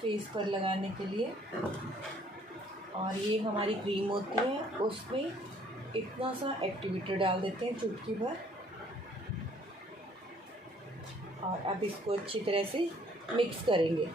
Face पर लगाने के लिए। और ये हमारी क्रीम होती है, उसमें इतना सा एक्टिवेटर डाल देते हैं, चुटकी भर। और अब इसको अच्छी तरह से मिक्स करेंगे।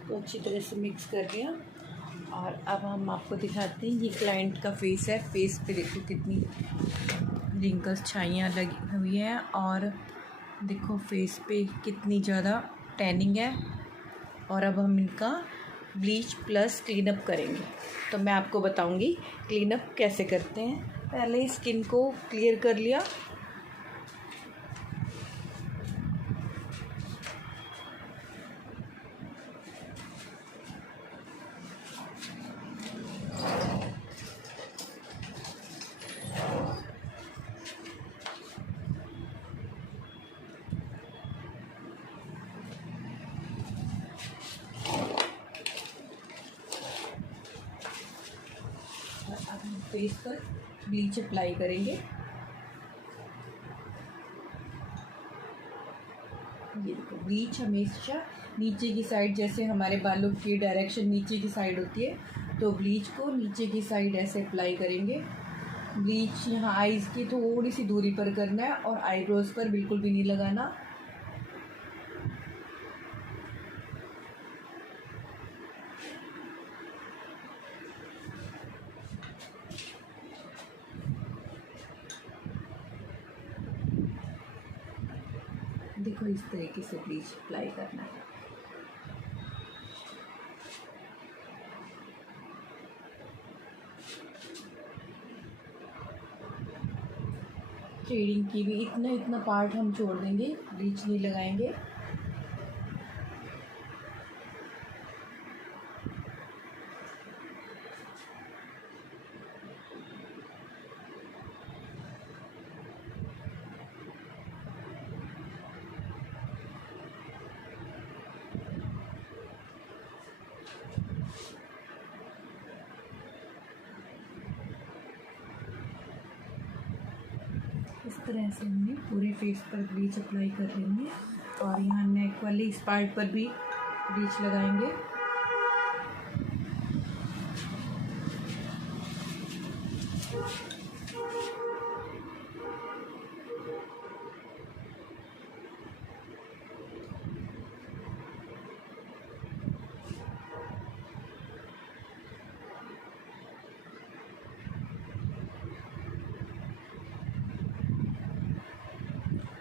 तो अच्छी तरह से मिक्स कर दिया। और अब हम आपको दिखाते हैं, ये क्लाइंट का फेस है। फेस पे देखो कितनी रिंकल्स, छाइयाँ लगी हुई हैं, और देखो फेस पे कितनी ज़्यादा टैनिंग है। और अब हम इनका ब्लीच प्लस क्लीनअप करेंगे। तो मैं आपको बताऊंगी क्लीनअप कैसे करते हैं। पहले स्किन को क्लियर कर लिया। अब हम फेस पर ब्लीच अप्लाई करेंगे। ये देखो, ब्लीच हमेशा नीचे की साइड, जैसे हमारे बालों की डायरेक्शन नीचे की साइड होती है, तो ब्लीच को नीचे की साइड ऐसे अप्लाई करेंगे। ब्लीच यहाँ आईज़ की थोड़ी सी दूरी पर करना है, और आईब्रोज पर बिल्कुल भी नहीं लगाना। देखो इस तरीके से ब्लीच अप्लाई करना है। थ्रेडिंग की भी इतना इतना पार्ट हम छोड़ देंगे, ब्लीच नहीं लगाएंगे। इस तरह से हमने पूरे फेस पर ब्लीच अप्लाई कर लेंगे। और यहाँ नेक वाले इस पार्ट पर भी ब्लीच लगाएंगे।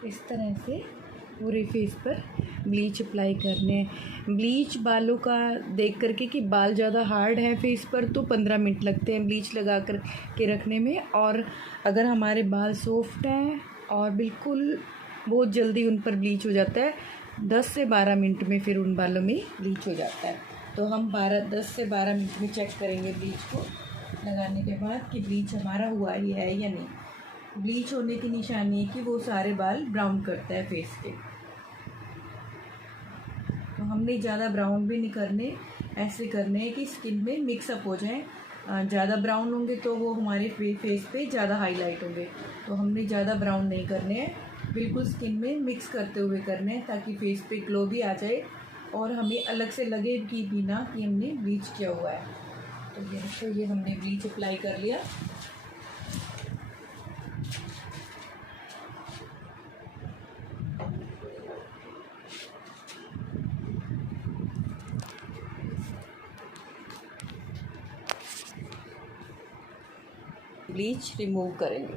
इस तरह से पूरे फेस पर ब्लीच अप्लाई करने हैं। ब्लीच बालों का देख करके कि बाल ज़्यादा हार्ड है फेस पर, तो 15 मिनट लगते हैं ब्लीच लगा कर के रखने में। और अगर हमारे बाल सॉफ्ट हैं और बिल्कुल बहुत जल्दी उन पर ब्लीच हो जाता है, 10 से 12 मिनट में फिर उन बालों में ब्लीच हो जाता है। तो हम 10 से 12 मिनट में चेक करेंगे ब्लीच को लगाने के बाद कि ब्लीच हमारा हुआ ही है या नहीं। ब्लीच होने की निशानी है कि वो सारे बाल ब्राउन करता है फेस के। तो हमने ज़्यादा ब्राउन भी नहीं करने, ऐसे करने हैं कि स्किन में मिक्सअप हो जाए। ज़्यादा ब्राउन होंगे तो वो हमारे फेस पे ज़्यादा हाईलाइट होंगे। तो हमने ज़्यादा ब्राउन नहीं करने हैं, बिल्कुल स्किन में मिक्स करते हुए करने हैं, ताकि फेस पे ग्लो भी आ जाए और हमें अलग से लगे कि बिना कि हमने ब्लीच किया हुआ है। तो ये देखो, ये हमने ब्लीच अप्लाई कर लिया। ब्लीच रिमूव करेंगे।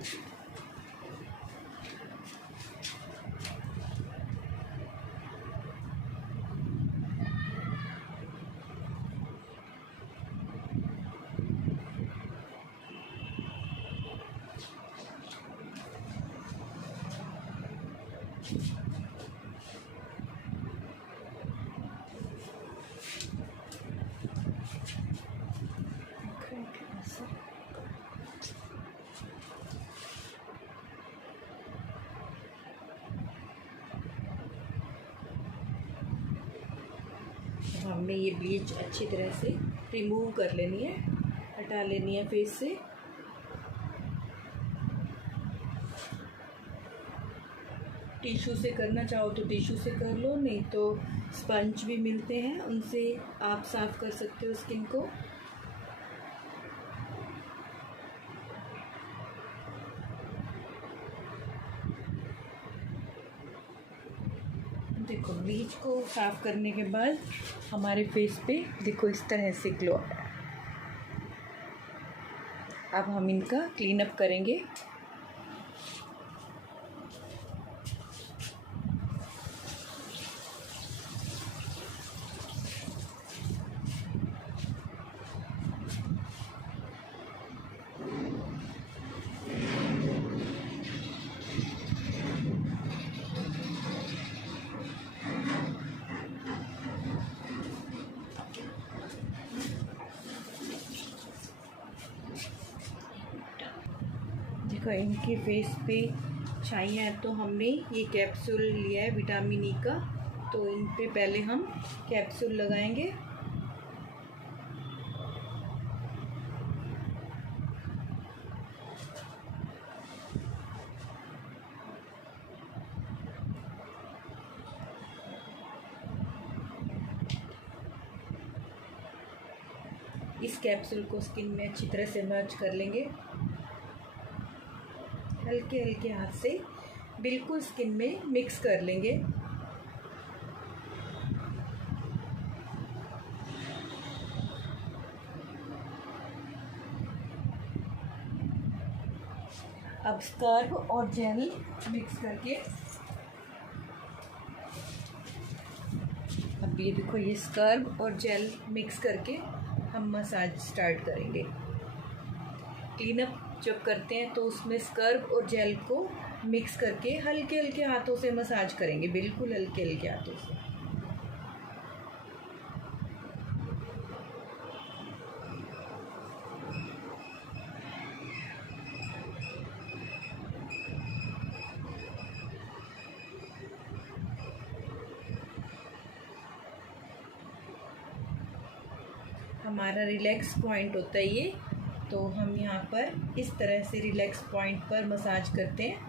हमने ये ब्लीच अच्छी तरह से रिमूव कर लेनी है, हटा लेनी है फेस से। टिश्यू से करना चाहो तो टिश्यू से कर लो, नहीं तो स्पंज भी मिलते हैं, उनसे आप साफ़ कर सकते हो स्किन को। देखो ब्लीच को साफ़ करने के बाद हमारे फेस पे देखो इस तरह से ग्लो आया। अब हम इनका क्लीन अप करेंगे। देखो इनके फेस पे छाइयाँ हैं, तो हमने ये कैप्सूल लिया है विटामिन ई का, तो इन पे पहले हम कैप्सूल लगाएंगे। इस कैप्सूल को स्किन में अच्छी तरह से मर्ज कर लेंगे, हल्के हल्के हाथ से बिल्कुल स्किन में मिक्स कर लेंगे। अब स्क्रब और जेल मिक्स करके, अब ये देखो ये स्क्रब और जेल मिक्स करके हम मसाज स्टार्ट करेंगे। क्लीनअप जब करते हैं तो उसमें स्क्रब और जेल को मिक्स करके हल्के हल्के हाथों से मसाज करेंगे, बिल्कुल हल्के हल्के हाथों से। हमारा रिलैक्स पॉइंट होता है ये, तो हम यहाँ पर इस तरह से रिलैक्स पॉइंट पर मसाज करते हैं।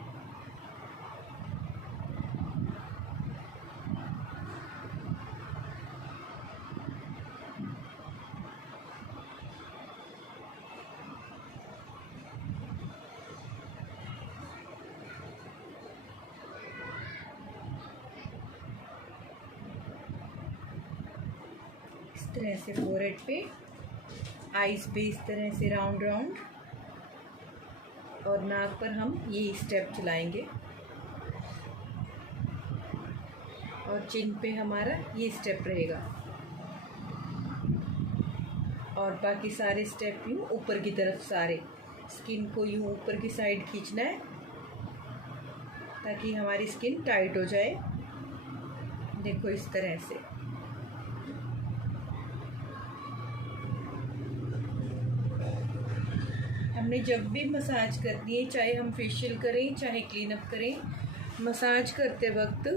इस तरह से फोरहेड पे, आईज पे इस तरह से राउंड राउंड, और नाक पर हम ये स्टेप चलाएंगे, और चिन पे हमारा ये स्टेप रहेगा, और बाकी सारे स्टेप यूँ ऊपर की तरफ, सारे स्किन को यूँ ऊपर की साइड खींचना है ताकि हमारी स्किन टाइट हो जाए। देखो इस तरह से। हमने जब भी मसाज करनी है, चाहे हम फेशियल करें चाहे क्लीन अप करें, मसाज करते वक्त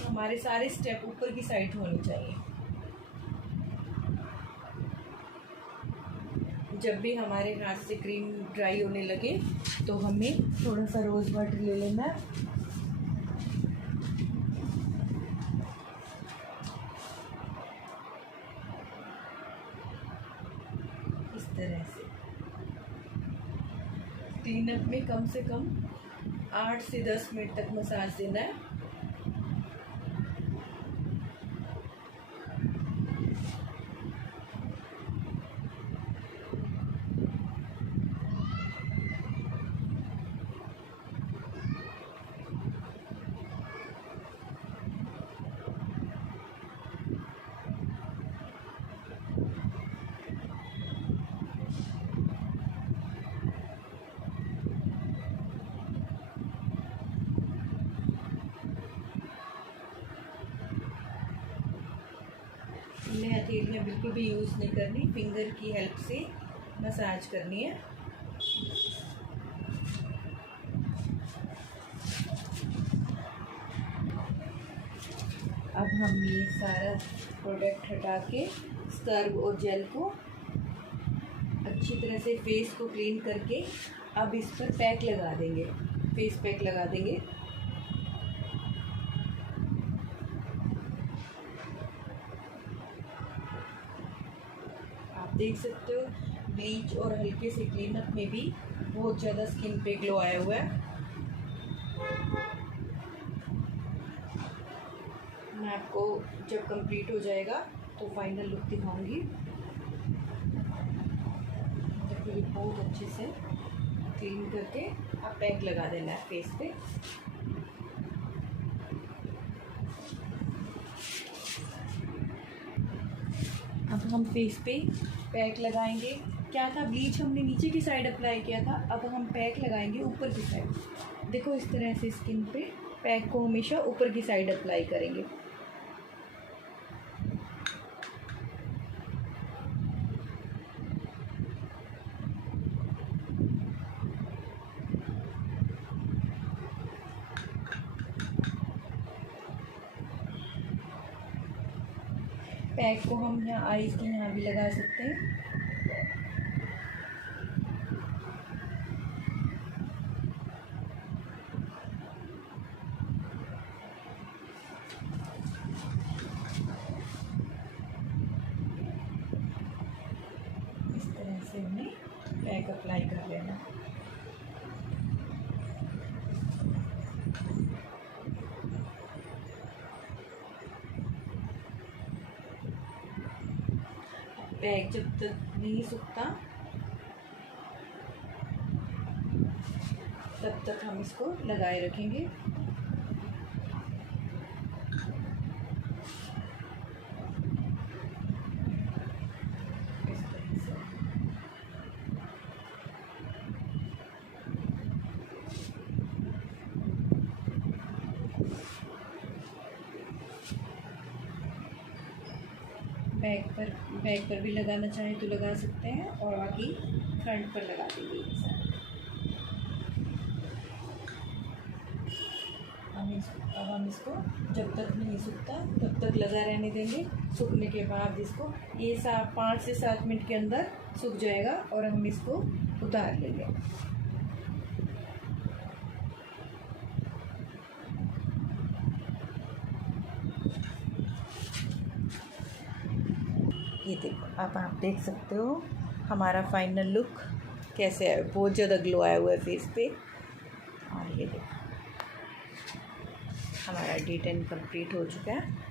हमारे सारे स्टेप ऊपर की साइड होने चाहिए। जब भी हमारे हाथ से क्रीम ड्राई होने लगे तो हमें थोड़ा सा रोज़ वाटर ले लेना है, इस तरह से। क्लीनअप में कम से कम 8 से 10 मिनट तक मसाज देना है। हमने हथेलियाँ बिल्कुल भी यूज़ नहीं करनी, फिंगर की हेल्प से मसाज करनी है। अब हम ये सारा प्रोडक्ट हटा के स्क्रब और जेल को अच्छी तरह से फेस को क्लीन करके अब इस पर पैक लगा देंगे, फेस पैक लगा देंगे। आप देख सकते हो ब्लीच और हल्के से क्लीनअप में भी बहुत ज़्यादा स्किन पे ग्लो आया हुआ है। मैं आपको जब कंप्लीट हो जाएगा तो फाइनल लुक दिखाऊंगी। देखिए बहुत अच्छे से क्लीन करके अब पैक लगा देना है फेस पे। अब हम फेस पे पैक लगाएंगे। क्या था, ब्लीच हमने नीचे की साइड अप्लाई किया था, अब हम पैक लगाएंगे ऊपर की साइड। देखो इस तरह से स्किन पे पैक को हमेशा ऊपर की साइड अप्लाई करेंगे। पैक को हम यहाँ आईज के यहाँ भी लगा सकते हैं। इस तरह से हमें पैक अप्लाई कर लेना। पैक जब तक नहीं सूखता तब तक हम इसको लगाए रखेंगे। इस तरह से बैक पर भी लगाना चाहे तो लगा सकते हैं और बाकी फ्रंट पर लगा देंगे। अब हम इसको जब तक नहीं सूखता तब तक लगा रहने देंगे। सूखने के बाद इसको ये 5 से 7 मिनट के अंदर सूख जाएगा और हम इसको उतार लेंगे। ये देखो अब आप देख सकते हो हमारा फाइनल लुक कैसे है। बहुत ज़्यादा ग्लो आया हुआ है फेस पे। और ये देखो हमारा D10 कंप्लीट हो चुका है।